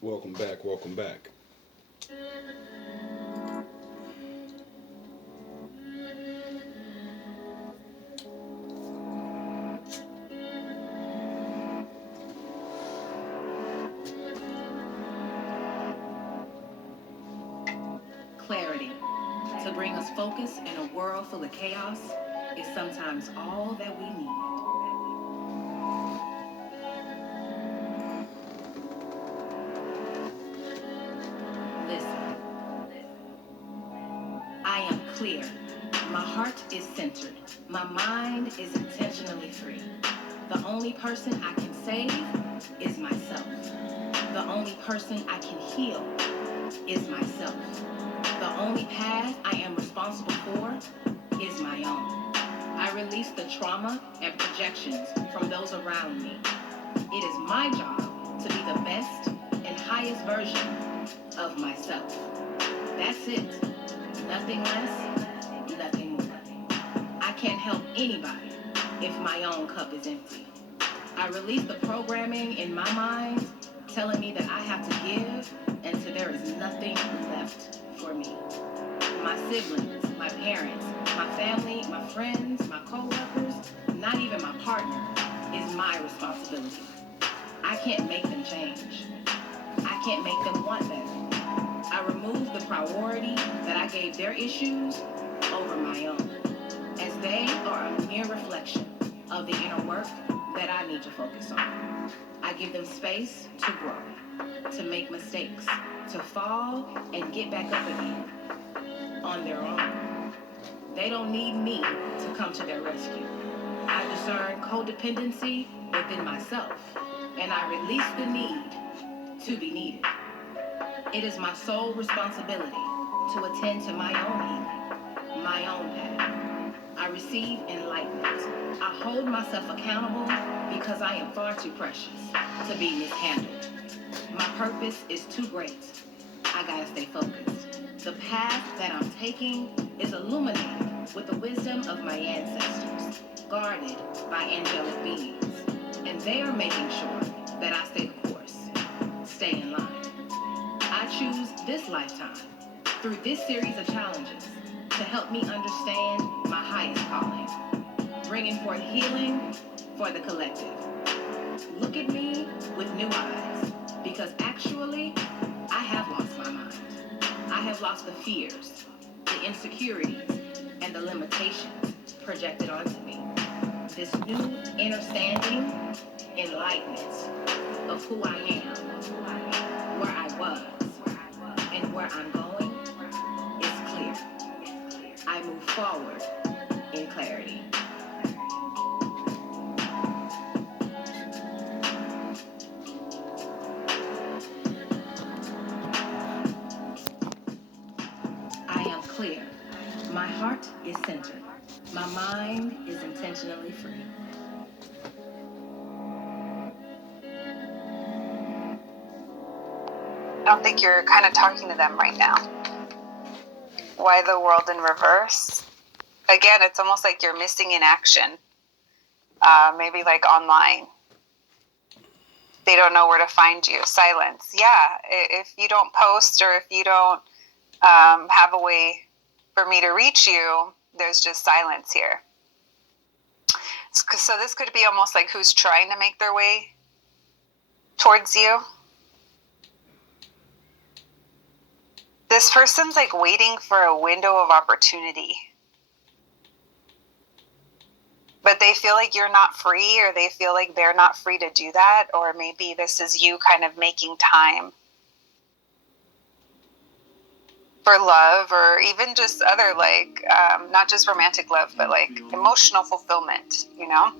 Welcome back. Welcome back. Clarity. To bring us focus in a world full of chaos is sometimes all that we need. Listen, I am clear. My heart is centered. My mind is intentionally free. The only person I can save is myself. The only person I can heal is myself. The only path I am responsible for is my own. I release the trauma and projections from those around me. It is my job to be the best and highest version of myself. That's it. Nothing less, nothing more. I can't help anybody if my own cup is empty. I release the programming in my mind telling me that I have to give until there is nothing left for me. My siblings, my parents, my family, my friends, my co-workers, not even my partner, is my responsibility. I can't make them change. I can't make them want better. I remove the priority that I gave their issues over my own, as they are a mere reflection of the inner work that I need to focus on. I give them space to grow, to make mistakes, to fall and get back up again on their own. They don't need me to come to their rescue. I discern codependency within myself, and I release the need to be needed. It is my sole responsibility to attend to my own healing, my own path. I receive enlightenment. I hold myself accountable because I am far too precious to be mishandled. My purpose is too great. I gotta stay focused. The path that I'm taking is illuminated with the wisdom of my ancestors, guarded by angelic beings, and they are making sure that I stay the course, stay in line. I choose this lifetime through this series of challenges to help me understand my highest calling, bringing forth healing for the collective. Look at me with new eyes, because actually, I have lost my mind. I have lost the fears, the insecurities, and the limitations projected onto me. This new understanding, enlightenment of who I am, where I was, and where I'm going is clear. I move forward in clarity. I am clear. My heart is centered. My mind is intentionally free. I don't think you're kind of talking to them right now. Why the world in reverse? Again, it's almost like you're missing in action. Maybe like online. They don't know where to find you. Silence. Yeah, if you don't post or if you don't have a way for me to reach you, there's just silence here. So this could be almost like who's trying to make their way towards you. This person's like waiting for a window of opportunity. But they feel like you're not free, or they feel like they're not free to do that, or maybe this is you kind of making time for love, or even just other like, not just romantic love, but like emotional fulfillment, you know?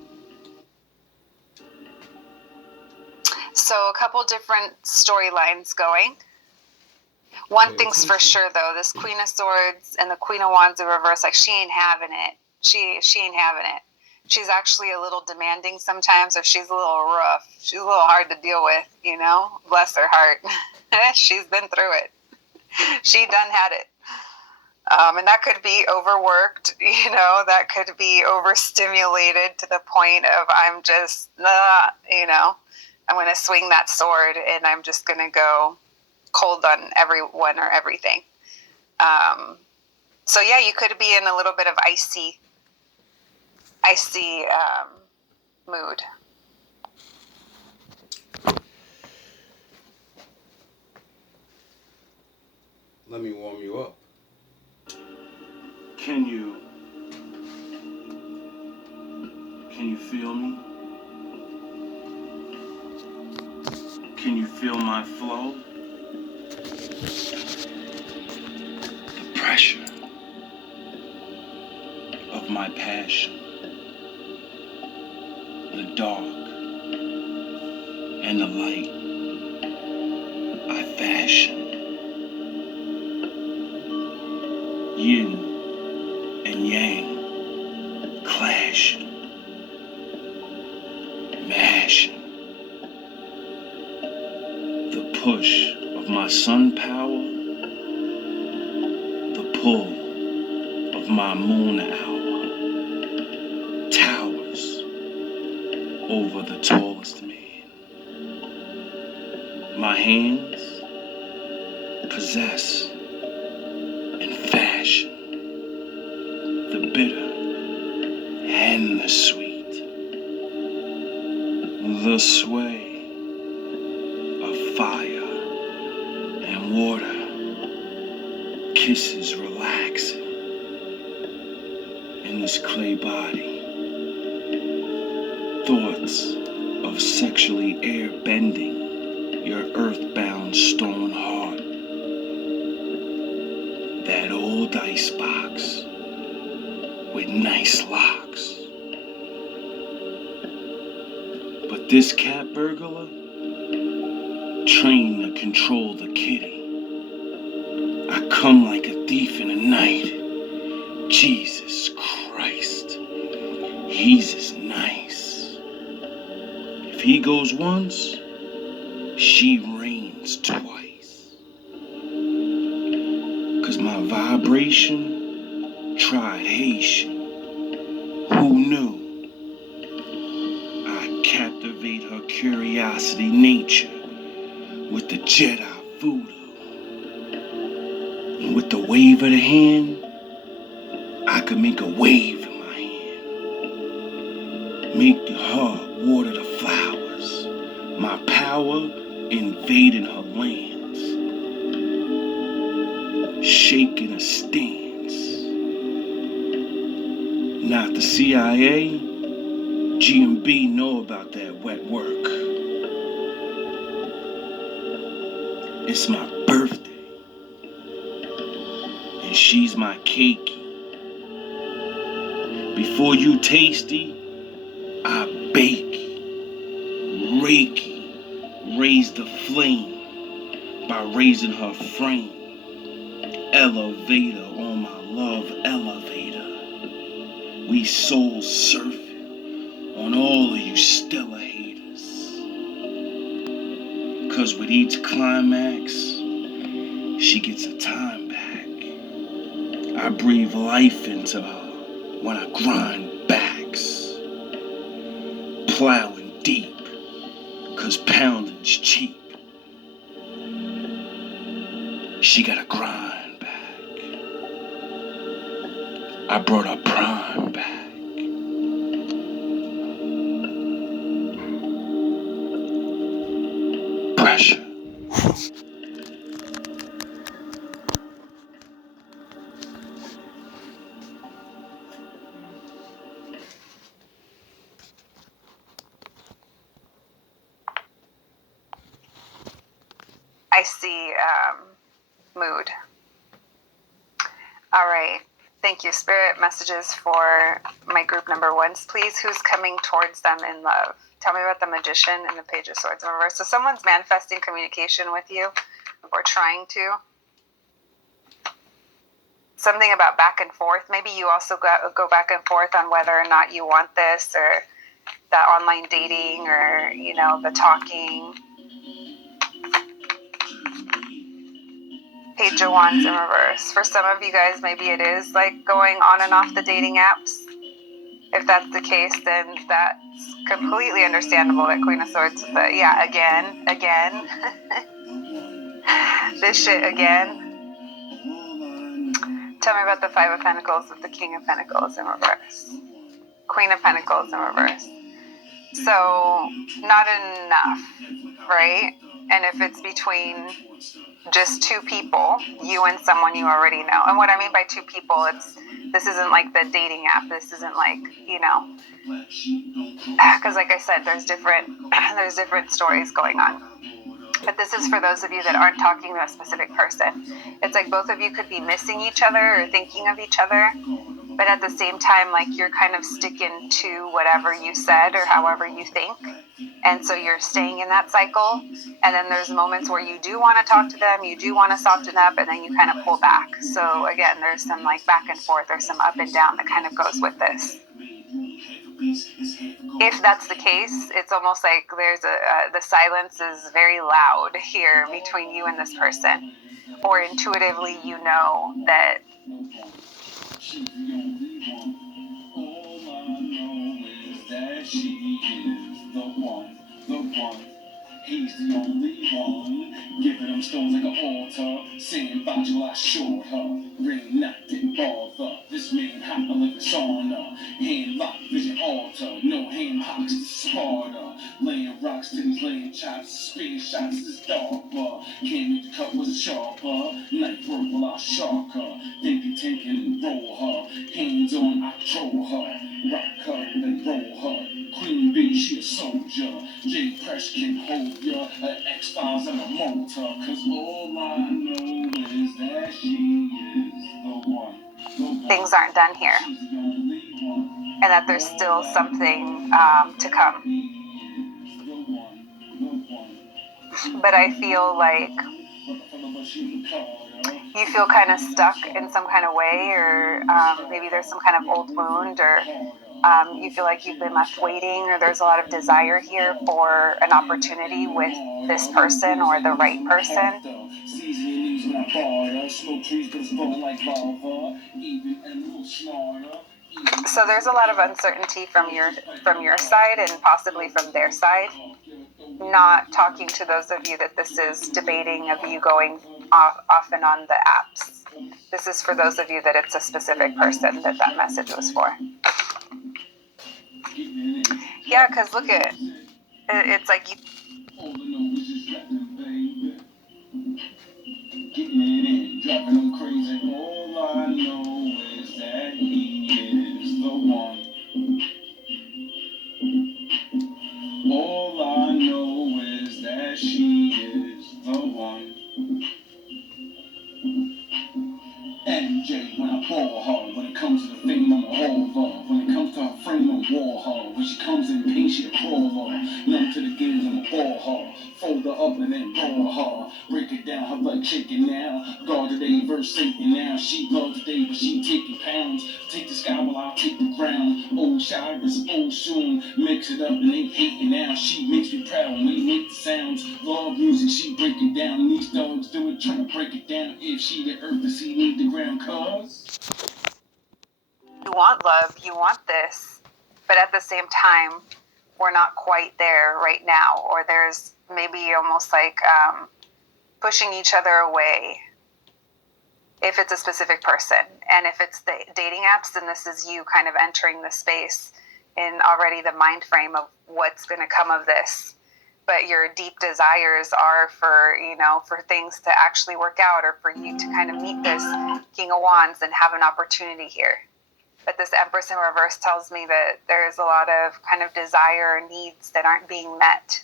So a couple different storylines going. One thing's for sure, though, this Queen of Swords and the Queen of Wands in reverse, like she ain't having it. She ain't having it. She's actually a little demanding sometimes, or she's a little rough. She's a little hard to deal with, you know? Bless her heart. She's been through it. She done had it. And that could be overworked, you know? That could be overstimulated to the point of I'm just, you know? I'm going to swing that sword, and I'm just going to go cold on everyone or everything. So yeah, you could be in a little bit of icy mood. Let me warm you up. Can you feel me? Can you feel my flow? The pressure of my passion. The dark and the light I fashion. Yin and yang clashing, mashing. The push of my sun power, the pull of my moon hour, towers over the tallest man. My hands possess and fashion the bitter and the sweet, the sway of fire and water, kisses relaxing in this clay body, thoughts of sexually air bending your earthbound stone heart, that old icebox with nice locks. But this cat burglar, trained to control the kitty. I come like a thief in the night. Jesus Christ, he's as nice. If he goes once, she reigns twice. 'Cause my vibration tried Haitian. Who knew? I captivate her curiosity nature with the Jedi voodoo. And with the wave of the hand, I could make a wave in my hand. Make her water the flowers. My power invading her lands. Shaking a stance. Not the CIA, GMB know about that wet work. It's my birthday, and she's my cakey. Before you tasty, I bake, reiki, raise the flame by raising her frame. Elevator on my love elevator. We soul surfing on all of you stellar haters. 'Cause with each climax, she gets a time back. I breathe life into her when I grind backs. Plowing deep, 'cause pounding's cheap. She got a grind back. I brought her prime back. Pressure. I see mood. All right. Thank you. Spirit messages for my group number ones, please. Who's coming towards them in love? Tell me about the Magician and the Page of Swords in reverse. So someone's manifesting communication with you, or trying to. Something about back and forth. Maybe you also go back and forth on whether or not you want this, or that online dating, or, the talking. Page of Wands in reverse. For some of you guys, maybe it is like going on and off the dating apps. If that's the case, then that's completely understandable that Queen of Swords. But yeah, again, this shit again. Tell me about the Five of Pentacles with the King of Pentacles in reverse. Queen of Pentacles in reverse. So, not enough, right? And if it's between just two people, you and someone you already know. And what I mean by two people, this isn't like the dating app. This isn't like, because like I said, there's different stories going on. But this is for those of you that aren't talking to a specific person. It's like both of you could be missing each other or thinking of each other, but at the same time, like you're kind of sticking to whatever you said or however you think. And so you're staying in that cycle. And then there's moments where you do want to talk to them, you do want to soften up, and then you kind of pull back. So again, there's some like back and forth, there's some up and down that kind of goes with this. If that's the case, it's almost like there's the silence is very loud here between you and this person, or intuitively you know that. He's the only one, giving them stones like an altar, saying about you I showed her, ring not didn't bother, this man hot a living sauna, hand lock vision altar, no hand hocks to Sparta, laying rocks to these laying chops, spin shots is darker, can't make the cut was sharper, knife work while I shark her, thinking roll her, hands on I control her, rock her then roll her. Queen B, she a soldier. J Press can hold ya. Her X-Files and a motor. Cause all I know is that she is the one. Things aren't done here. And that there's still something to come. But I feel like you feel kind of stuck in some kind of way, or maybe there's some kind of old wound, or you feel like you've been left waiting, or there's a lot of desire here for an opportunity with this person or the right person. So there's a lot of uncertainty from your side and possibly from their side. Not talking to those of you that this is debating of you going off and on the apps. This is for those of you that it's a specific person that message was for. Yeah, because look at it's like you. Getting it in, driving them crazy. All I know is that he is the one. All I know is that she is the one. MJ when I ball her. When it comes to the fame, I'm a haul. When it comes to her frame, I'm war her. When she comes in pain, she a crawler. Numb to the games, I'm a ball her. Fold her up and then roll her. Break it down, her like chicken now. God today versus Satan now. She God today, but she taking pounds. Take the sky while I take the ground. Old Shires, old Soon. Mix it up and ain't hating now. She makes me proud when we make the sounds. Love music, she break it down. And these dogs do it, trying to break it down. If she the earth, and she need the ground, cause You want love, you want this, but at the same time, we're not quite there right now, or there's maybe almost like pushing each other away if it's a specific person. And if it's the dating apps, then this is you kind of entering the space in already the mind frame of what's going to come of this. But your deep desires are for, for things to actually work out, or for you to kind of meet this King of Wands and have an opportunity here. But this Empress in reverse tells me that there's a lot of kind of desire and needs that aren't being met.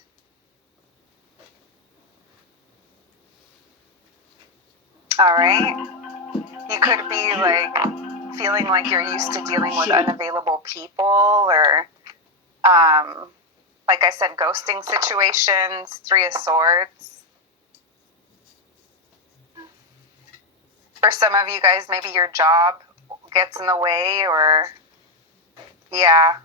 All right. You could be like feeling like you're used to dealing with unavailable people, or like I said, ghosting situations. Three of Swords. For some of you guys, maybe your job gets in the way, or yeah,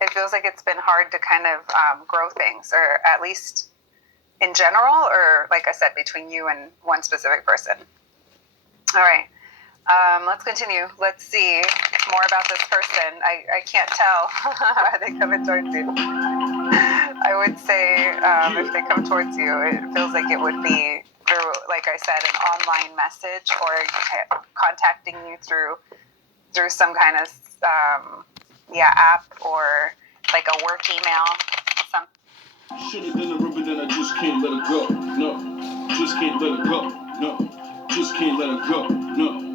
it feels like it's been hard to kind of grow things, or at least in general, or like I said, between you and one specific person. All right, let's continue. Let's see. more about this person. I can't tell. Are they coming towards you? I would say if they come towards you, it feels like it would be through, like I said, an online message or contacting you through some kind of app or like a work email. Should've done it, but then I just can't let it go. No, just can't let it go. No, just can't let it go. No.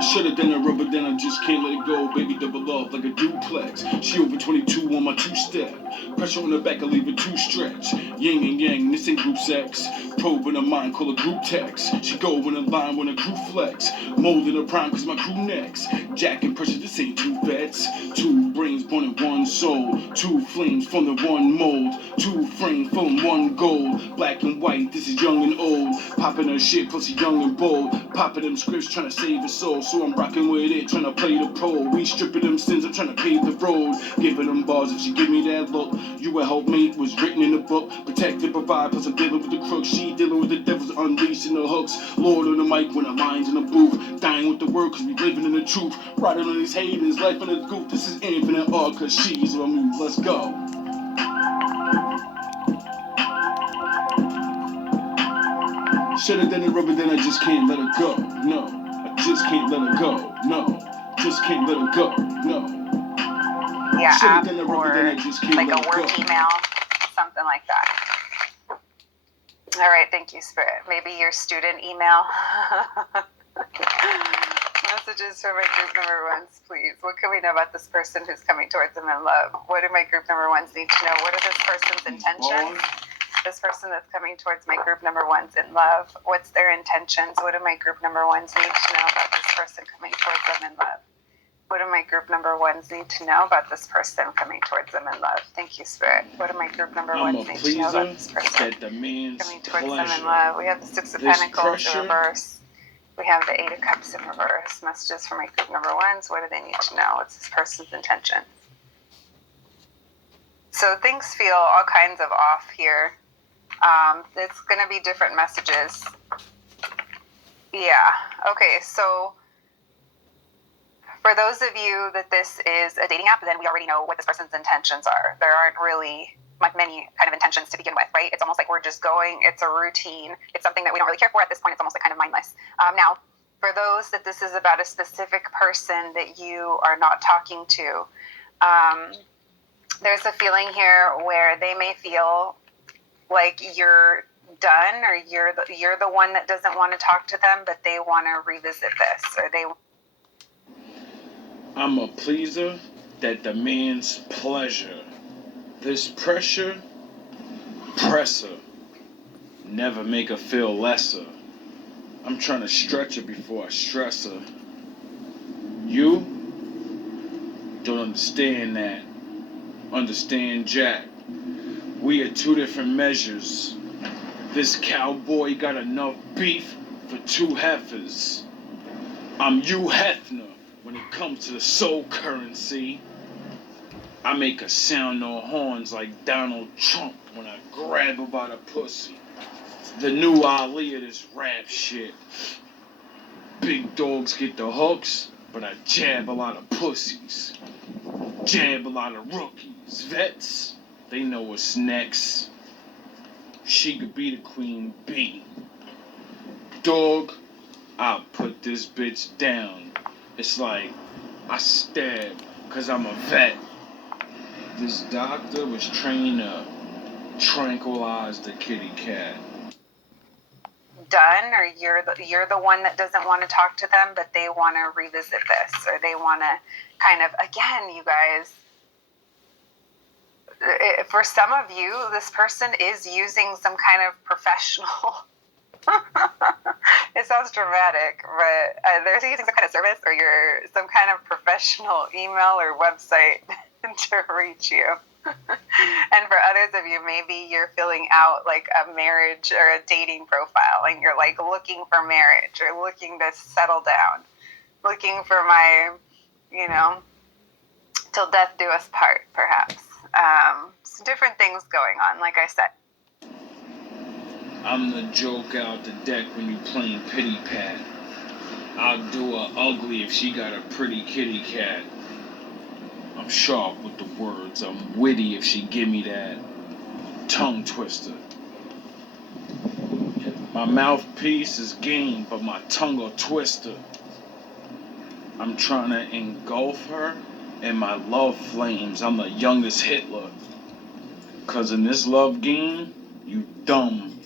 Should've done it, but then I just can't let it go. Baby double up like a duplex. She over 22 on my two-step. Pressure on the back, I leave it two stretch. Yin and yang, this ain't group sex. Probe in her mind, call it group text. She go in a line when a crew flex. Molding her prime cause my crew next. Jack and pressure, this ain't two vets. Two brains born in one soul. Two flames from the one mold. Two frames from one gold. Black and white, this is young and old. Popping her shit, pussy young and bold. Popping them scripts, trying to save her soul. So I'm rocking with it, trying to play the pole. We stripping them sins, I'm trying to pave the road. Giving them bars, if she give me that look. You a helpmate, was written in the book. Protect and provide, plus I'm dealing with the crooks. She dealing with the devils, unleashing the hooks. Lord on the mic when the lines in the booth. Dying with the word, cause we living in the truth. Riding on his hate and his life in the goof. This is infinite art, cause she's my move. Let's go. Should've done it, but then I just can't let it go. No, I just can't let it go. No, just can't let it go. No. Yeah, Should've app done it, or but then I just can't like let a it work go. email, something like that. All right, thank you, Spirit. Maybe your student email. Messages for my group number ones, please. What can we know about this person who's coming towards them in love? What do my group number ones need to know? What are this person's intentions? This person that's coming towards my group number ones in love, what's their intentions? What do my group number ones need to know about this person coming towards them in love? What do my group number ones need to know about this person coming towards them in love? Thank you, Spirit. What do my group number ones need to know about this person that demands coming towards pleasure. them in love? We have the Six of This Pentacles in pressure. reverse. We have the Eight of Cups in reverse. Messages for my group number ones. What do they need to know? What's this person's intentions? So things feel all kinds of off here. It's going to be different messages. Yeah. Okay. So for those of you that this is a dating app, then we already know what this person's intentions are. There aren't really many kind of intentions to begin with, right? It's almost like we're just going, it's a routine. It's something that we don't really care for at this point. It's almost like kind of mindless. Now, for those that this is about a specific person that you are not talking to, there's a feeling here where they may feel like you're done, or you're the one that doesn't want to talk to them, but they want to revisit this, or they. I'm a pleaser that demands pleasure. This pressure, presser, never make her feel lesser. I'm trying to stretch her before I stress her. You don't understand that. Understand Jack. We are two different measures. This cowboy got enough beef for two heifers. I'm Hugh Hefner when it comes to the soul currency. I make a sound no horns like Donald Trump when I grab her by the pussy. The new Ali of this rap shit. Big dogs get the hooks, but I jab a lot of pussies. Jab a lot of rookies. Vets, they know what's next. She could be the queen bee. Dog, I'll put this bitch down. It's like I stab, cause I'm a vet. This doctor was trained to tranquilize the kitty cat. Done, or you're the one that doesn't want to talk to them, but they want to revisit this, or they want to kind of, again, you guys, for some of you, this person is using some kind of professional. It sounds dramatic, but they're using some kind of service or some kind of professional email or website to reach you. And for others of you, maybe you're filling out like a marriage or a dating profile, and you're like looking for marriage or looking to settle down, looking for my, till death do us part, perhaps. Some different things going on, like I said. I'm the joke out the deck when you playing pity pat. I'll do her ugly if she got a pretty kitty cat. I'm sharp with the words. I'm witty if she give me that tongue twister. My mouthpiece is game, but my tongue a twister. I'm trying to engulf her in my love flames. I'm the youngest Hitler. 'Cause in this love game, you dumb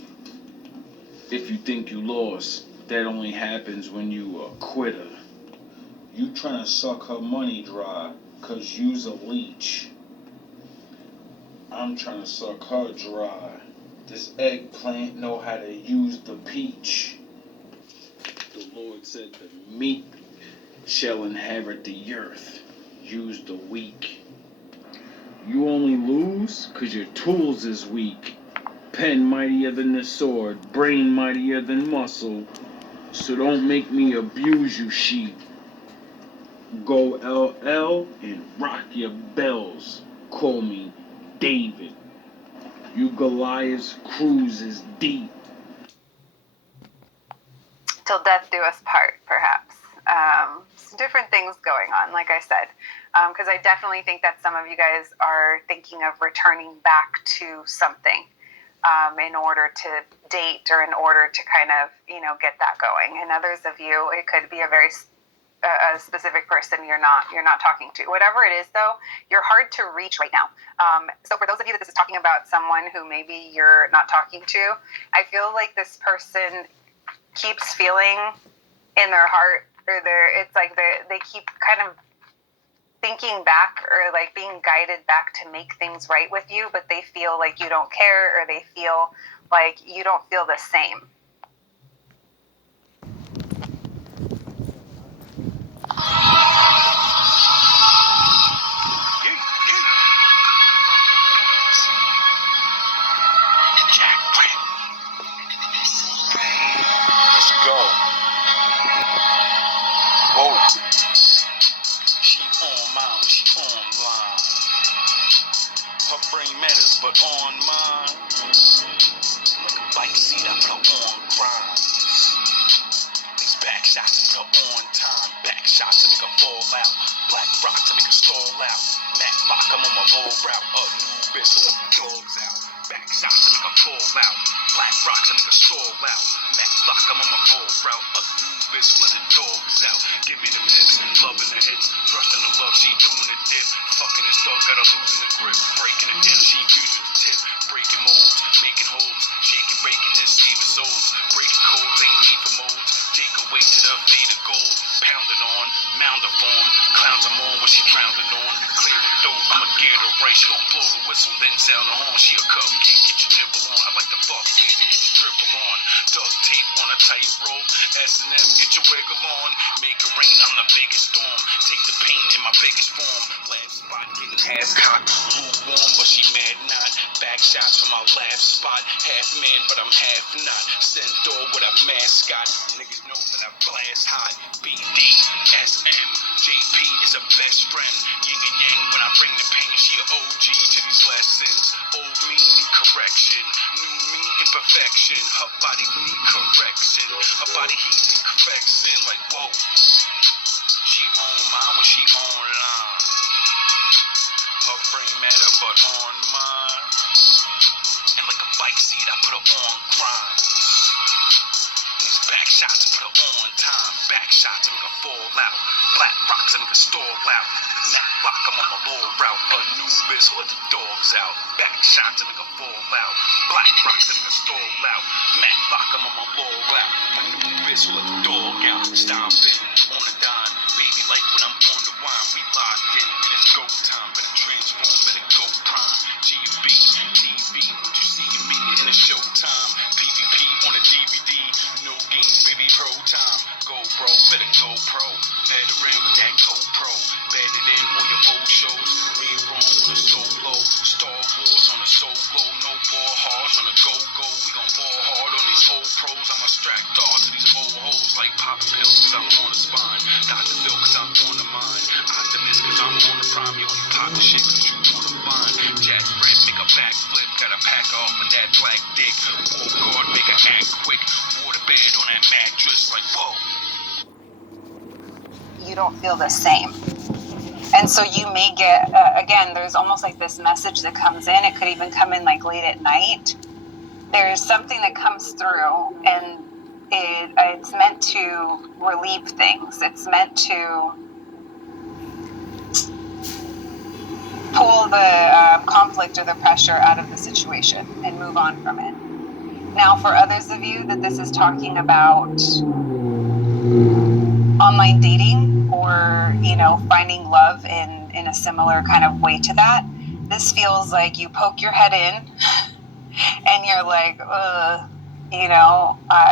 if you think you lost. That only happens when you a quitter. You trying to suck her money dry, 'cause you's a leech. I'm trying to suck her dry. This eggplant know how to use the peach. The Lord said the meek shall inherit the earth. Use the weak. You only lose 'cause your tools is weak. Pen mightier than the sword, brain mightier than muscle. So don't make me abuse you, sheep. Go LL and rock your bells. Call me David. You Goliath's cruise is deep. Till death do us part, perhaps. Some different things going on, like I said, because I definitely think that some of you guys are thinking of returning back to something in order to date or in order to kind of, get that going. And others of you, it could be a very a specific person you're not talking to. Whatever it is, though, you're hard to reach right now. So for those of you that this is talking about someone who maybe you're not talking to, I feel like this person keeps feeling in their heart, or they keep kind of thinking back or like being guided back to make things right with you, but they feel like you don't care, or they feel like you don't feel the same. Let's go. Whoa. She on mine when she online. Her brain matters, but on mine. Like a bike seat, I put her on grind. These back shots, I put her on time. Back shots to make her fall out. Black rock to make her stall out. Matt lock, I'm on my roll route. A new bitch, dogs out. Back shots to make her fall out. Black rock to make her stall out. Matt lock, I'm on my roll route. A new bitch, let the dogs out. Give me them hips, loving the hits. Trusting the love, she doing the dip. Fucking this dog, got her losing the grip. Breaking it down, she fusing the tip. Breaking molds, making holes. Shaking, breaking, just saving souls. Breaking codes, ain't need for molds. Take away to the fade of gold. Pounded on, mound of form. Clowns I'm on when she drowning on. Clear the throat, I'ma get her right. She gon' blow the whistle, then sound the horn. She a cupcake, get your nibble on. I like the fuck face and get your dribble on. Duct tape on a tight rope. S&M, get your wiggle on. Make it rain, I'm the biggest storm. Take the pain in my biggest form. Last spot, getting ass cocked. Lukewarm, but she mad not. Back shots from my last spot. Half man, but I'm half not. Centaur with a mascot. Niggas know that I blast hot. BD, SM, JP is a best friend. Yin and yang when I bring the pain. She a OG to these lessons. Old me need correction. New me imperfection. Her body need correction. Her body heat need correction. Like whoa. She on mine when she online. Her brain matter but on mine. And like a bike seat I put her on grind. These back shots put her on time. Back shots make her fall out. Black rocks make her stall out. Matt lock, I'm on my low route. A new bitch, let the dogs out. Back shots make her fall out. Black rocks make her stall out. Matt lock, I'm on my low route. A new bitch, let the dog out. Stomping on the dime. Baby like when I'm on the wine. We locked in and it's go time. Better transform, better go prime. GMB, TV, what you see in me in the showtime. PvP on a DVD. No games, baby, pro time. Go bro, better go pro. Veteran with that GoPro. Bedded in on your old shows. Rerun on a solo. Star Wars on a solo. No ball hards on a go-go. We gon' ball hard on these old pros. I'ma strap dog to these old hoes like poppin' pills cause I'm on the spine. Dr. Phil cause I'm on the mind. Optimist cause I'm on the prime. You only pop the shit cause you on the vine. Jack Red make a backflip. Gotta pack off with that black dick. War guard make her act quick. Water bed on that mattress like whoa. don't feel the same. And so you may get, again, there's almost like this message that comes in. It could even come in like late at night. There's something that comes through, and it's meant to relieve things. It's meant to pull the conflict or the pressure out of the situation and move on from it. Now, for others of you that this is talking about online dating or, finding love in a similar kind of way to that, this feels like you poke your head in and you're like,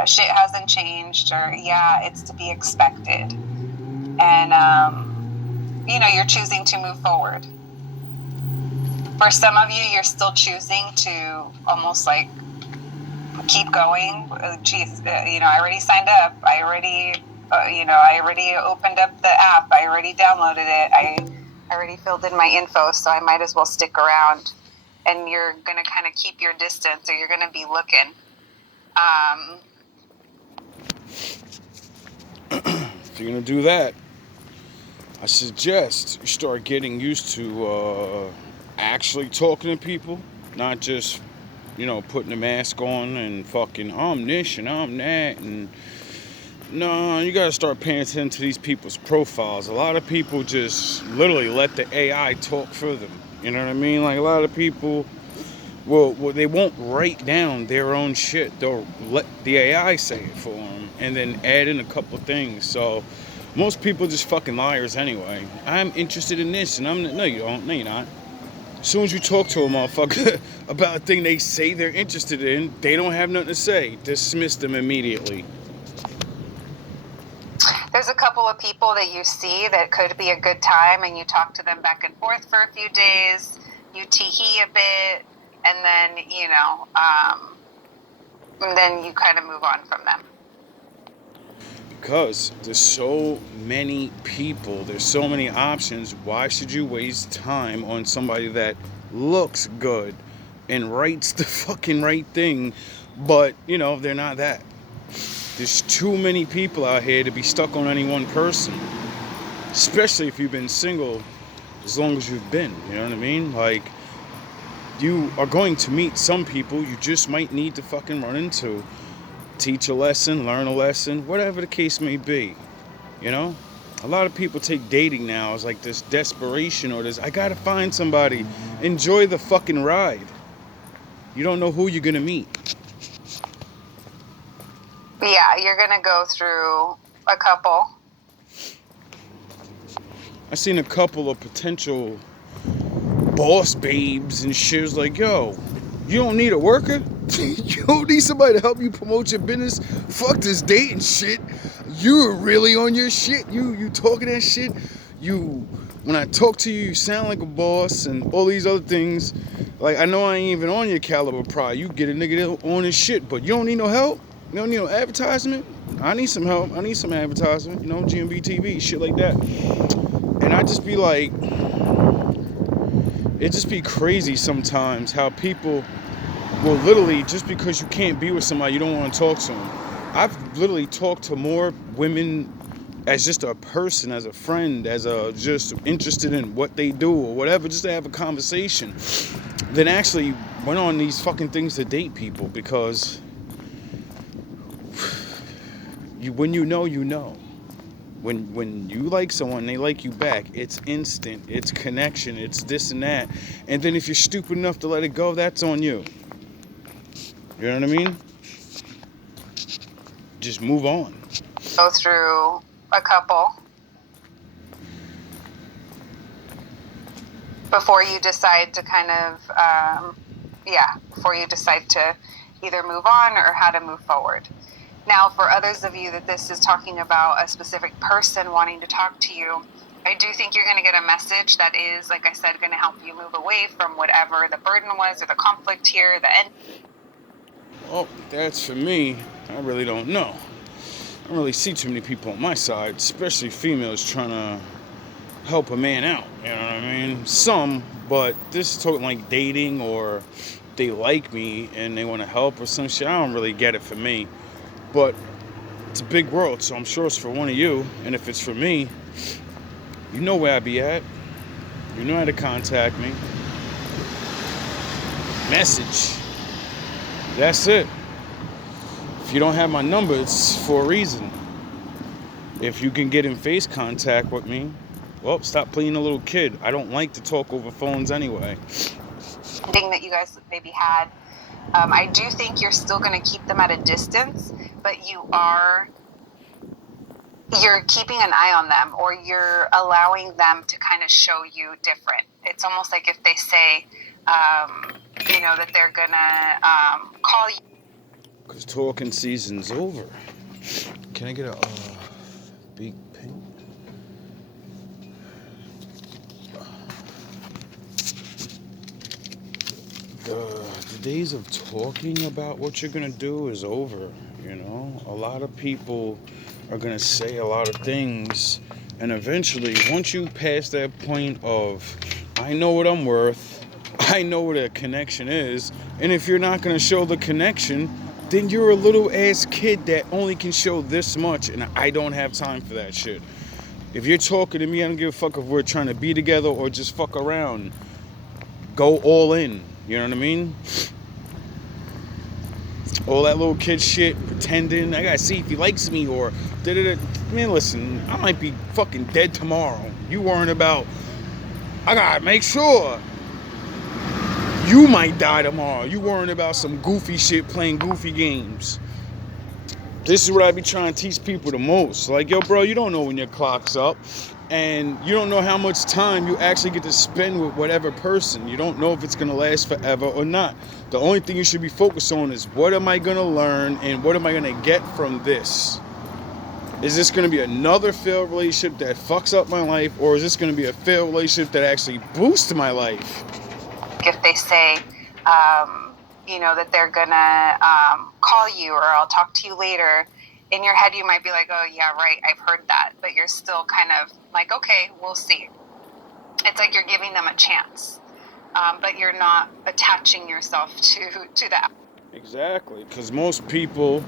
shit hasn't changed, or yeah, it's to be expected. And, you're choosing to move forward. For some of you, you're still choosing to almost like keep going. I already signed up. I already opened up the app. I already downloaded it. I already filled in my info, so I might as well stick around. And you're going to kind of keep your distance, or you're going to be looking. If you're going to do that, I suggest you start getting used to actually talking to people, not just, putting a mask on and fucking, I'm this and I'm that. And no, you got to start paying attention to these people's profiles. A lot of people just literally let the AI talk for them. You know what I mean? Like, a lot of people, well, they won't write down their own shit. They'll let the AI say it for them and then add in a couple things. So most people are just fucking liars anyway. I'm interested in this, and no, you don't. No, you're not. As soon as you talk to a motherfucker about a thing they say they're interested in, they don't have nothing to say. Dismiss them immediately. There's a couple of people that you see that could be a good time, and you talk to them back and forth for a few days. You tee-hee a bit, and then, and then you kind of move on from them. Because there's so many people, there's so many options. Why should you waste time on somebody that looks good and writes the fucking right thing, but, they're not that? There's too many people out here to be stuck on any one person, especially if you've been single as long as you've been, you know what I mean? Like, you are going to meet some people you just might need to fucking run into. Teach a lesson, learn a lesson, whatever the case may be, A lot of people take dating now as like this desperation or this, I gotta find somebody. Enjoy the fucking ride. You don't know who you're gonna meet. Yeah, you're gonna go through a couple. I seen a couple of potential boss babes and shit. Was like, yo, you don't need a worker? You don't need somebody to help you promote your business? Fuck this dating shit. You're really on your shit. You talking that shit. When I talk to you, you sound like a boss and all these other things. Like, I know I ain't even on your caliber probably. You get a nigga on his shit, but you don't need no help? You don't need no advertisement? I need some help. I need some advertisement. GMB TV, shit like that. And I just be like, it just be crazy sometimes how people will literally, just because you can't be with somebody, you don't want to talk to them. I've literally talked to more women as just a person, as a friend, as a just interested in what they do or whatever, just to have a conversation, than actually went on these fucking things to date people. Because when you know, you know. When you like someone, they like you back. It's instant. It's connection. It's this and that. And then if you're stupid enough to let it go, that's on you. You know what I mean? Just move on. Go through a couple before you decide to before you decide to either move on or how to move forward. Now, for others of you that this is talking about a specific person wanting to talk to you, I do think you're going to get a message that is, like I said, going to help you move away from whatever the burden was or the conflict here, the end. Well, that's for me. I really don't know. I don't really see too many people on my side, especially females trying to help a man out. You know what I mean? Some, but this is talking like dating or they like me and they want to help or some shit. I don't really get it for me. But It's a big world, so I'm sure it's for one of you. And if it's for me, you know where I be at. You know how to contact me. Message. That's it. If you don't have my number, it's for a reason. If you can get in face contact with me, well, stop playing a little kid. I don't like to talk over phones anyway. Thing that you guys maybe had. I do think you're still going to keep them at a distance, but you're keeping an eye on them, or you're allowing them to kind of show you different. It's almost like if they say, that they're going to call you. Because talking season's over. Can I get a big pink? The days of talking about what you're going to do is over, you know? A lot of people are going to say a lot of things, and eventually, once you pass that point of, I know what I'm worth, I know what a connection is, and if you're not going to show the connection, then you're a little ass kid that only can show this much, and I don't have time for that shit. If you're talking to me, I don't give a fuck if we're trying to be together or just fuck around. Go all in. You know what I mean? All that little kid shit, pretending, I gotta see if he likes me or da-da-da. Man, listen, I might be fucking dead tomorrow. You worrying about, I gotta make sure. You might die tomorrow. You worrying about some goofy shit, playing goofy games. This is what I be trying to teach people the most. Like, yo, bro, you don't know when your clock's up. And you don't know how much time you actually get to spend with whatever person. You don't know if it's going to last forever or not. The only thing you should be focused on is what am I going to learn and what am I going to get from this? Is this going to be another failed relationship that fucks up my life, or is this going to be a failed relationship that actually boosts my life? If they say, that they're going to call you, or I'll talk to you later, in your head you might be like, oh yeah, right, I've heard that, but you're still kind of like, okay, we'll see. It's like you're giving them a chance, but you're not attaching yourself to that. Exactly, because most people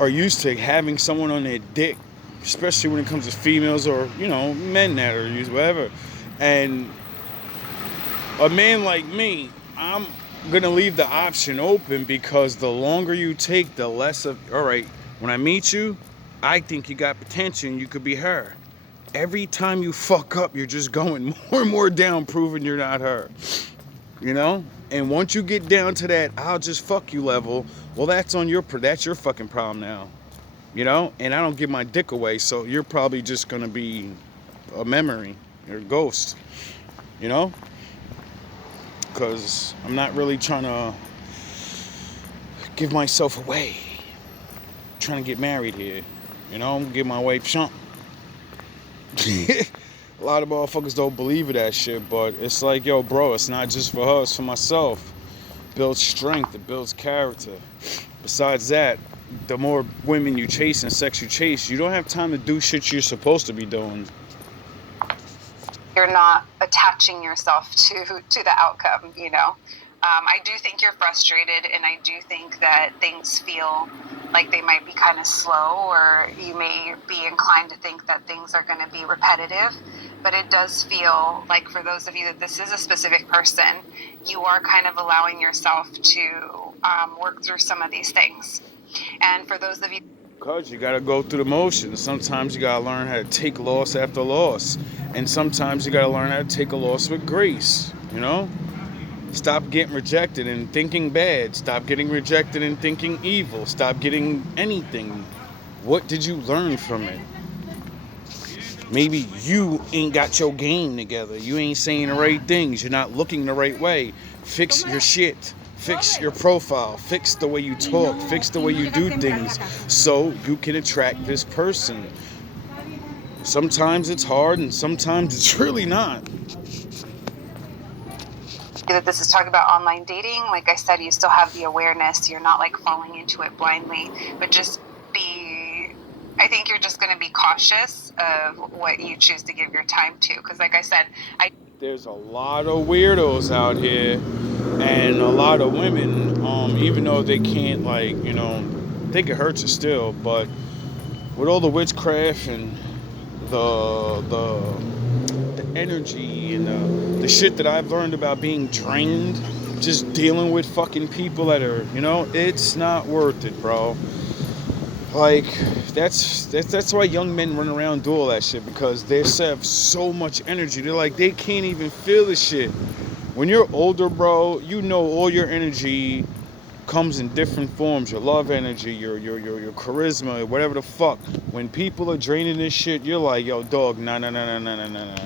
are used to having someone on their dick, especially when it comes to females or men that are used, whatever. And a man like me, I'm gonna leave the option open, because the longer you take, the less of, all right, when I meet you, I think you got potential and you could be her. Every time you fuck up, you're just going more and more down, proving you're not her. And once you get down to that I'll just fuck you level, well, that's your fucking problem now. And I don't give my dick away, so you're probably just gonna be a memory. You're a ghost. Because I'm not really trying to give myself away. I'm trying to get married here. I'm gonna give my wife something. A lot of motherfuckers don't believe in that shit, but it's like, yo, bro, it's not just for her, it's for myself. It builds strength, it builds character. Besides that, the more women you chase and sex you chase, you don't have time to do shit you're supposed to be doing. You're not attaching yourself to the outcome, I do think you're frustrated, and I do think that things feel like they might be kind of slow, or you may be inclined to think that things are going to be repetitive, but it does feel like, for those of you that this is a specific person, you are kind of allowing yourself to work through some of these things. And for those of you, because you got to go through the motions. Sometimes you got to learn how to take loss after loss. And sometimes you got to learn how to take a loss with grace, Stop getting rejected and thinking bad. Stop getting rejected and thinking evil. Stop getting anything. What did you learn from it? Maybe you ain't got your game together. You ain't saying the right things. You're not looking the right way. Fix your shit. Fix your profile. Fix the way you talk. Fix the way you do things so you can attract this person. Sometimes it's hard and sometimes it's really not. that this is talking about online dating, like I said, you still have the awareness. You're not like falling into it blindly, but just I think you're just going to be cautious of what you choose to give your time to. Because like I said, there's a lot of weirdos out here, and a lot of women, even though they can't think it hurts her still, but with all the witchcraft and the energy and the shit that I've learned about being drained, just dealing with fucking people that are, it's not worth it, bro. Like, that's why young men run around and do all that shit, because they have so much energy. They're like, they can't even feel the shit. When you're older, bro, all your energy comes in different forms. Your love energy, your charisma, whatever the fuck. When people are draining this shit, you're like, yo, dog, nah, nah, nah, nah, nah, nah, nah, nah.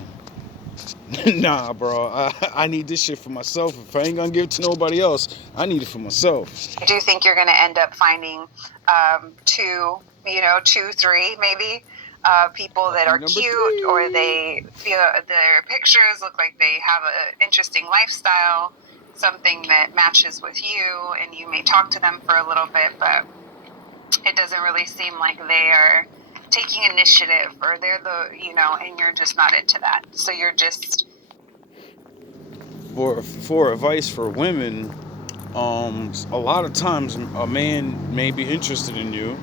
Nah, bro, I need this shit for myself. If I ain't gonna give it to nobody else, I need it for myself. I do think you're going to end up finding two, three, maybe, people that are cute, or they feel their pictures look like they have an interesting lifestyle, something that matches with you, and you may talk to them for a little bit, but it doesn't really seem like they are taking initiative, or they're and you're just not into that. So you're just... For advice for women, a lot of times a man may be interested in you,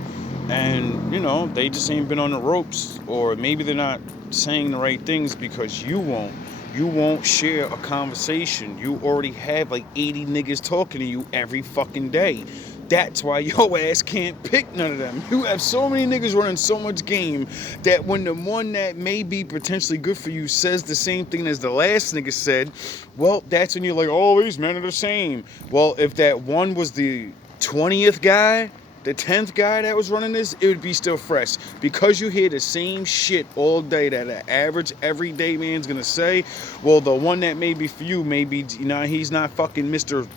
and they just ain't been on the ropes, or maybe they're not saying the right things because you won't share a conversation. You already have like 80 niggas talking to you every fucking day. That's why your ass can't pick none of them. You have so many niggas running so much game that when the one that may be potentially good for you says the same thing as the last nigga said, well, that's when you're like, oh, these men are the same. Well, if that one was the 20th guy, the 10th guy that was running this, it would be still fresh. Because you hear the same shit all day that an average everyday man's gonna say, well, the one that may be for you, maybe, he's not fucking Mr.,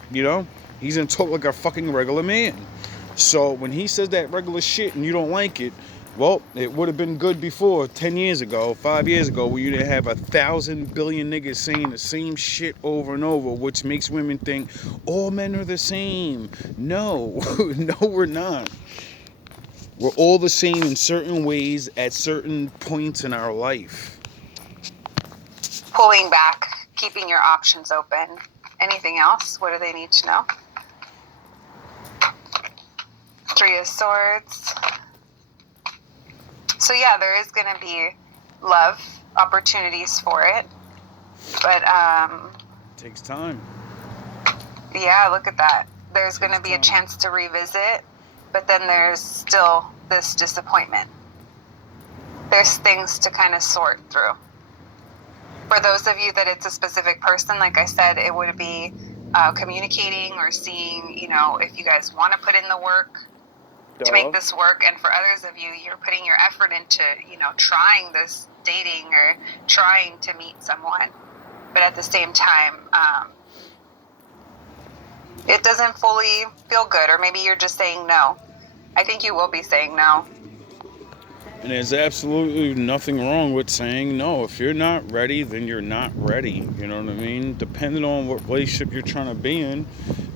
he's gonna talk like a fucking regular man. So when he says that regular shit and you don't like it, well, it would have been good before, 10 years ago, 5 years ago, where you didn't have 1,000 billion niggas saying the same shit over and over, which makes women think all men are the same. No, no, we're not. We're all the same in certain ways at certain points in our life. Pulling back, keeping your options open. Anything else? What do they need to know? Three of Swords. So yeah, there is going to be love opportunities for it, but it takes time. Yeah, look at that. There's going to be a chance to revisit, but then there's still this disappointment. There's things to kind of sort through. For those of you that it's a specific person, like I said, it would be communicating or seeing, if you guys want to put in the work to make this work. And for others of you, you're putting your effort into, trying this dating or trying to meet someone. But at the same time, it doesn't fully feel good, or maybe you're just saying no. I think you will be saying no. And there's absolutely nothing wrong with saying no. If you're not ready, then you're not ready. You know what I mean? Depending on what relationship you're trying to be in.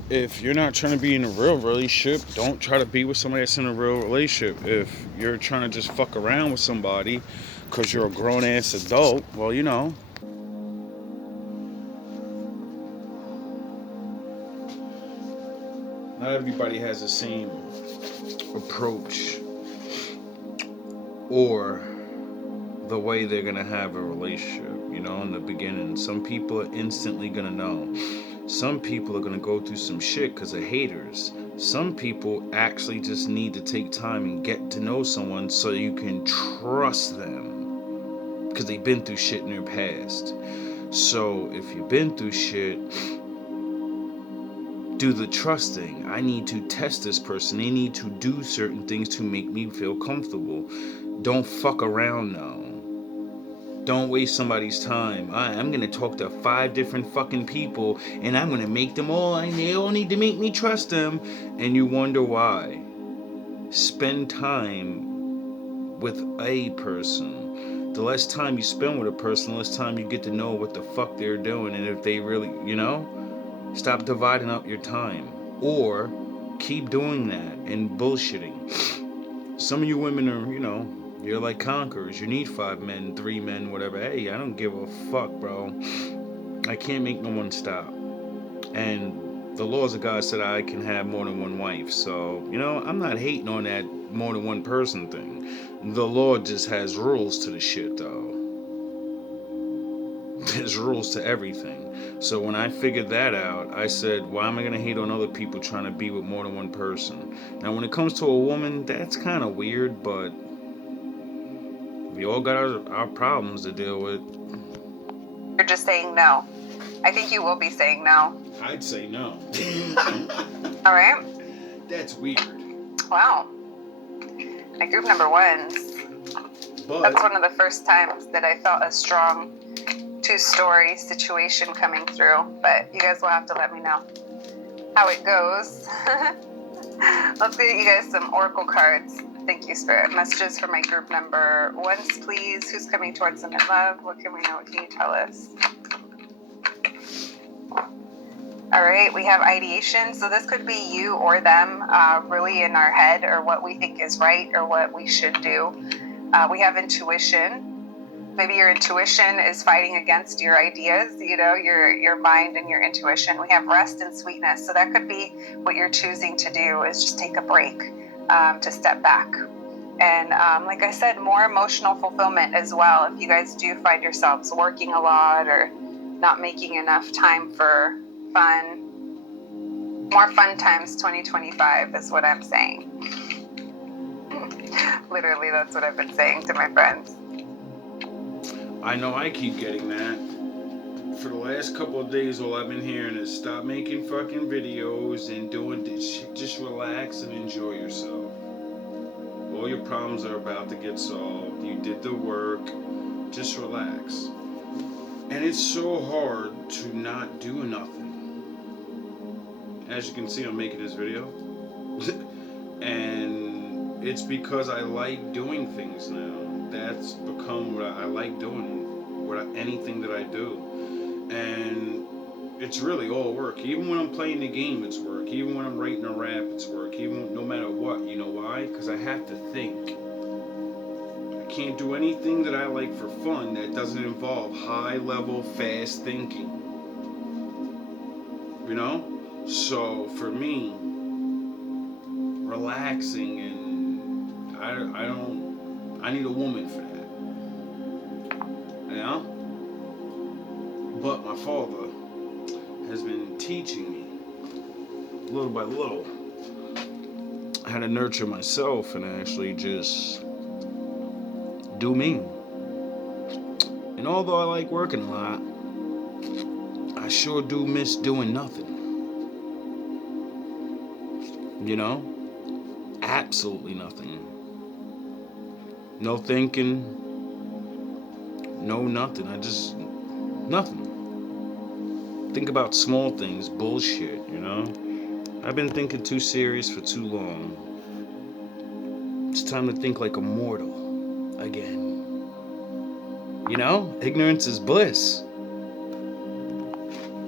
If you're not trying to be in a real relationship, don't try to be with somebody that's in a real relationship. If you're trying to just fuck around with somebody because you're a grown-ass adult, well, not everybody has the same approach or the way they're gonna have a relationship, in the beginning. Some people are instantly gonna know. Some people are gonna go through some shit because of haters. Some people actually just need to take time and get to know someone so you can trust them because they've been through shit in their past. So if you've been through shit, do the trusting. I need to test this person. They need to do certain things to make me feel comfortable. Don't fuck around now. Don't waste somebody's time. I'm going to talk to 5 different fucking people and I'm going to make them all, and they all need to make me trust them. And you wonder why. Spend time with a person. The less time you spend with a person, the less time you get to know what the fuck they're doing, and if they really, stop dividing up your time. Or keep doing that and bullshitting. Some of you women are, you're like conquerors. You need 5 men, 3 men, whatever. Hey, I don't give a fuck, bro. I can't make no one stop. And the laws of God said I can have more than one wife. So, I'm not hating on that more than one person thing. The Lord just has rules to the shit, though. There's rules to everything. So when I figured that out, I said, why am I going to hate on other people trying to be with more than one person? Now, when it comes to a woman, that's kind of weird, but we all got our problems to deal with. You're just saying no. I think you will be saying no. I'd say no. All right. That's weird. Wow. My group number ones. But that's one of the first times that I felt a strong two-story situation coming through. But you guys will have to let me know how it goes. Let's get you guys some oracle cards. Thank you, Spirit. Messages for my group number ones, please. Who's coming towards them in love? What can we know? What can you tell us? All right, we have ideation. So this could be you or them, really in our head, or what we think is right or what we should do. We have intuition. Maybe your intuition is fighting against your ideas, your mind and your intuition. We have rest and sweetness. So that could be what you're choosing to do, is just take a break, to step back. And like I said, more emotional fulfillment as well. If you guys do find yourselves working a lot or not making enough time for fun, more fun times 2025 is what I'm saying. Literally, that's what I've been saying to my friends. I know I keep getting that. For the last couple of days, all I've been hearing is stop making fucking videos and doing this shit. Just relax and enjoy yourself. All your problems are about to get solved. You did the work. Just relax. And it's so hard to not do nothing. As you can see, I'm making this video. And it's because I like doing things now. That's become what I like doing. Anything that I do. And it's really all work. Even when I'm playing the game, it's work. Even when I'm writing a rap, it's work. Even no matter what. You know why? Because I have to think. I can't do anything that I like for fun that doesn't involve high-level, fast thinking. So for me, relaxing and I need a woman for that. But my father has been teaching me little by little how to nurture myself and actually just do me. And although I like working a lot, I sure do miss doing nothing. Absolutely nothing. No thinking, no nothing. Nothing. Think about small things, bullshit, I've been thinking too serious for too long. It's time to think like a mortal again. Ignorance is bliss.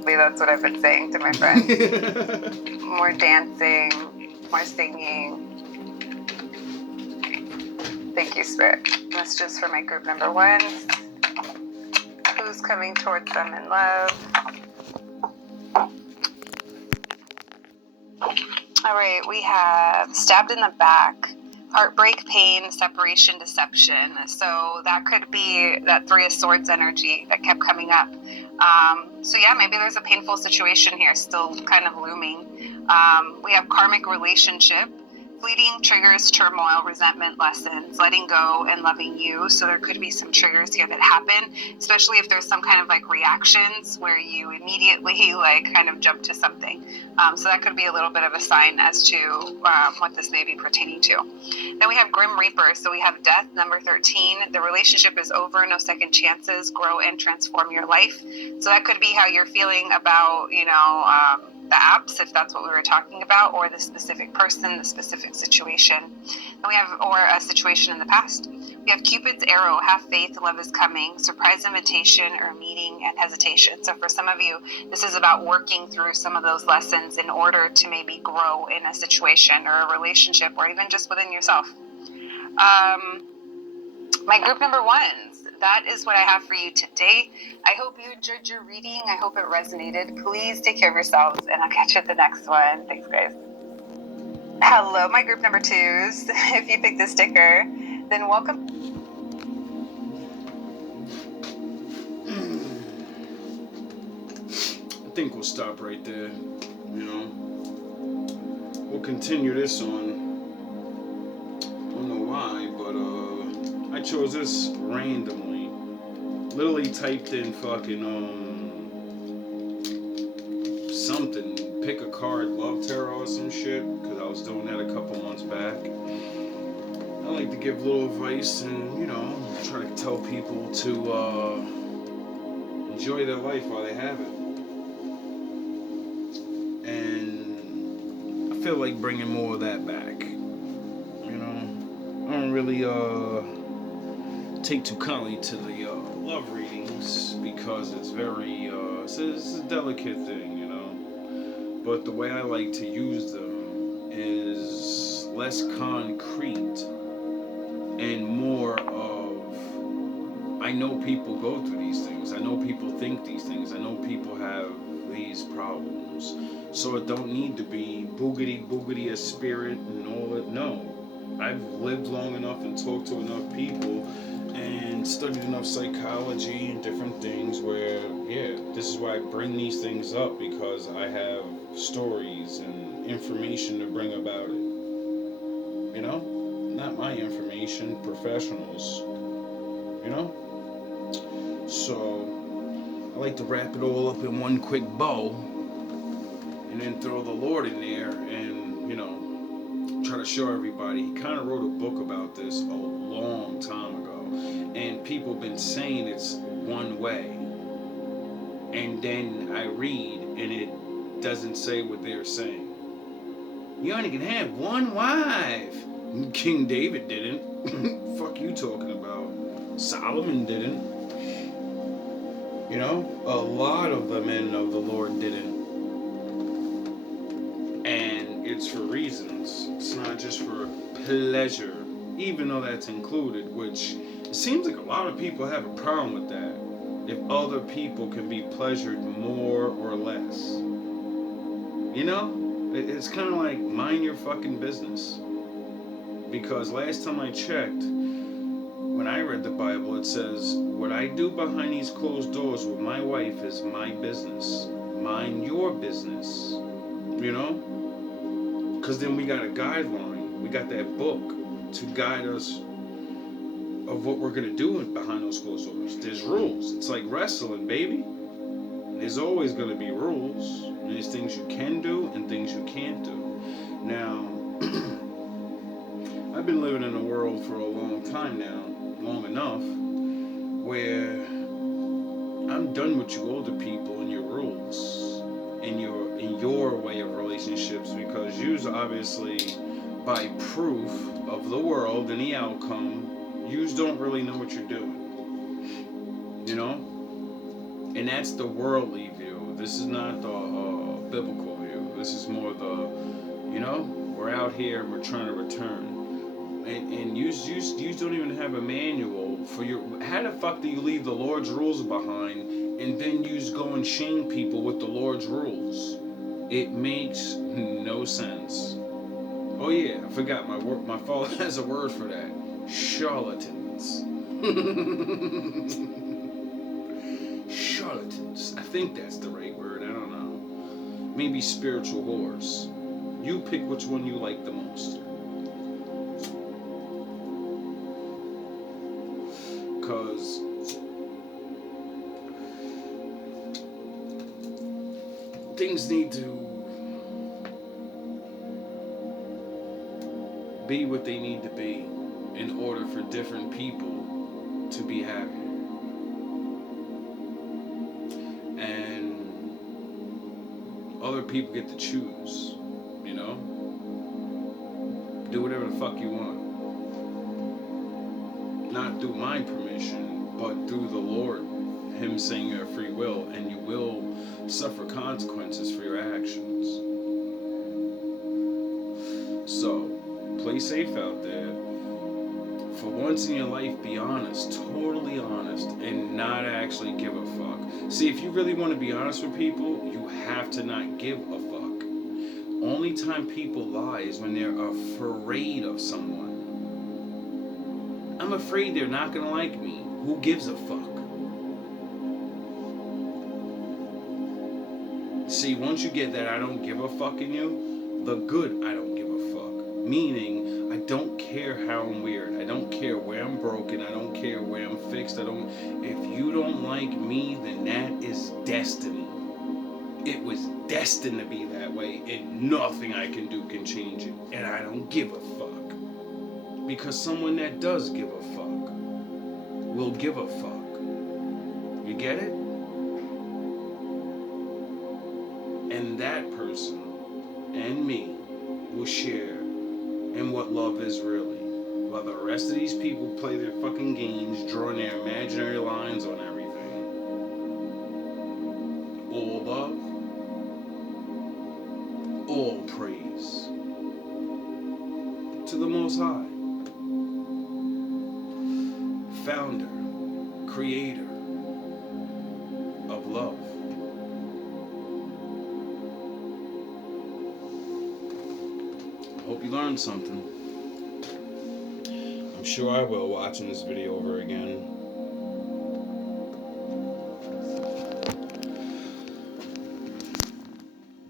That's what I've been saying to my friends. More dancing, more singing. Thank you, Spirit. Messages for my group number ones. Who's coming towards them in love? All right, we have stabbed in the back, heartbreak, pain, separation, deception. So that could be that Three of Swords energy that kept coming up. Maybe there's a painful situation here still kind of looming. We have karmic relationship, fleeting triggers, turmoil, resentment, lessons, letting go, and loving you. So there could be some triggers here that happen, especially if there's some kind of like reactions where you immediately like kind of jump to something. So that could be a little bit of a sign as to what this may be pertaining to. Then we have Grim Reaper. So we have death, number 13. The relationship is over, no second chances, grow and transform your life. So that could be how you're feeling about, the apps, if that's what we were talking about, or the specific person, the specific situation. Then we have, or a situation in the past. We have Cupid's arrow, have faith, love is coming, surprise invitation, or meeting and hesitation. So for some of you, this is about working through some of those lessons in order to maybe grow in a situation or a relationship, or even just within yourself. my group number ones. That is what I have for you today. I hope you enjoyed your reading. I hope it resonated. Please take care of yourselves, and I'll catch you at the next one. Thanks, guys. Hello, my group number twos. If you picked the sticker, then welcome. I think we'll stop right there. You know, we'll continue this on. I don't know why, but I chose this randomly. Literally typed in fucking something, pick a card, love tarot or some shit, because I was doing that a couple months back. I like to give little advice and, you know, try to tell people to enjoy their life while they have it. And I feel like bringing more of that back. You know, I don't really take too kindly to the love readings because it's very it's a delicate thing, you know. But the way I like to use them is less concrete and more of, I know people go through these things. I know people think these things. I know people have these problems. So it don't need to be boogity a spirit and all that. No. I've lived long enough and talked to enough people and studied enough psychology and different things where, yeah, this is why I bring these things up, because I have stories and information to bring about it. You know? Not my information, professionals. You know? So, I like to wrap it all up in one quick bow and then throw the Lord in there and, you know, try to show everybody. He kind of wrote a book about this a long time ago. And people have been saying it's one way. And then I read and it doesn't say what they're saying. You only can have one wife. King David didn't. Fuck you talking about? Solomon didn't. You know, a lot of the men of the Lord didn't. And it's for reasons. It's not just for pleasure, even though that's included, which it seems like a lot of people have a problem with that. If other people can be pleasured more or less. You know? It's kind of like, mind your fucking business. Because last time I checked, when I read the Bible, it says, what I do behind these closed doors with my wife is my business. Mind your business. You know? Because then we got a guideline. We got that book to guide us of what we're going to do behind those closed doors. There's rules. It's like wrestling, baby. There's always going to be rules. And there's things you can do and things you can't do. Now, I've been living in the world for a long time now, long enough, where I'm done with you older people and your rules and your way of relationships, because you's obviously, by proof of the world and the outcome, yous don't really know what you're doing. You know? And that's the worldly view. This is not the biblical view. This is more the, you know, we're out here, we're trying to return. And you don't even have a manual for your. How the fuck do you leave the Lord's rules behind and then you go and shame people with the Lord's rules? It makes no sense. Oh yeah, I forgot my father has a word for that. Charlatans. Charlatans. I think that's the right word. I don't know. Maybe spiritual whores. You pick which one you like the most. Because things need to be what they need to be in order for different people to be happy. And other people get to choose, you know? Do whatever the fuck you want. Not through my permission, but through the Lord. Him saying you have free will, and you will suffer consequences for your actions. So, play safe out there. For once in your life, be honest, totally honest, and not actually give a fuck. See, if you really want to be honest with people, you have to not give a fuck. Only time people lie is when they're afraid of someone. I'm afraid they're not gonna like me. Who gives a fuck? See, once you get that I don't give a fuck in you, the good I don't give a fuck. Meaning, I don't care how I'm weird. I don't care where I'm broken. I don't care where I'm fixed. If you don't like me, then that is destiny. It was destined to be that way, and nothing I can do can change it. And I don't give a fuck. Because someone that does give a fuck will give a fuck. You get it? And that person and me will share in what love is really. While the rest of these people play their fucking games, drawing their imaginary lines on everything. All love, all praise to the Most High. Founder, creator of love. Hope you learned something. I'm sure I will watching this video over again.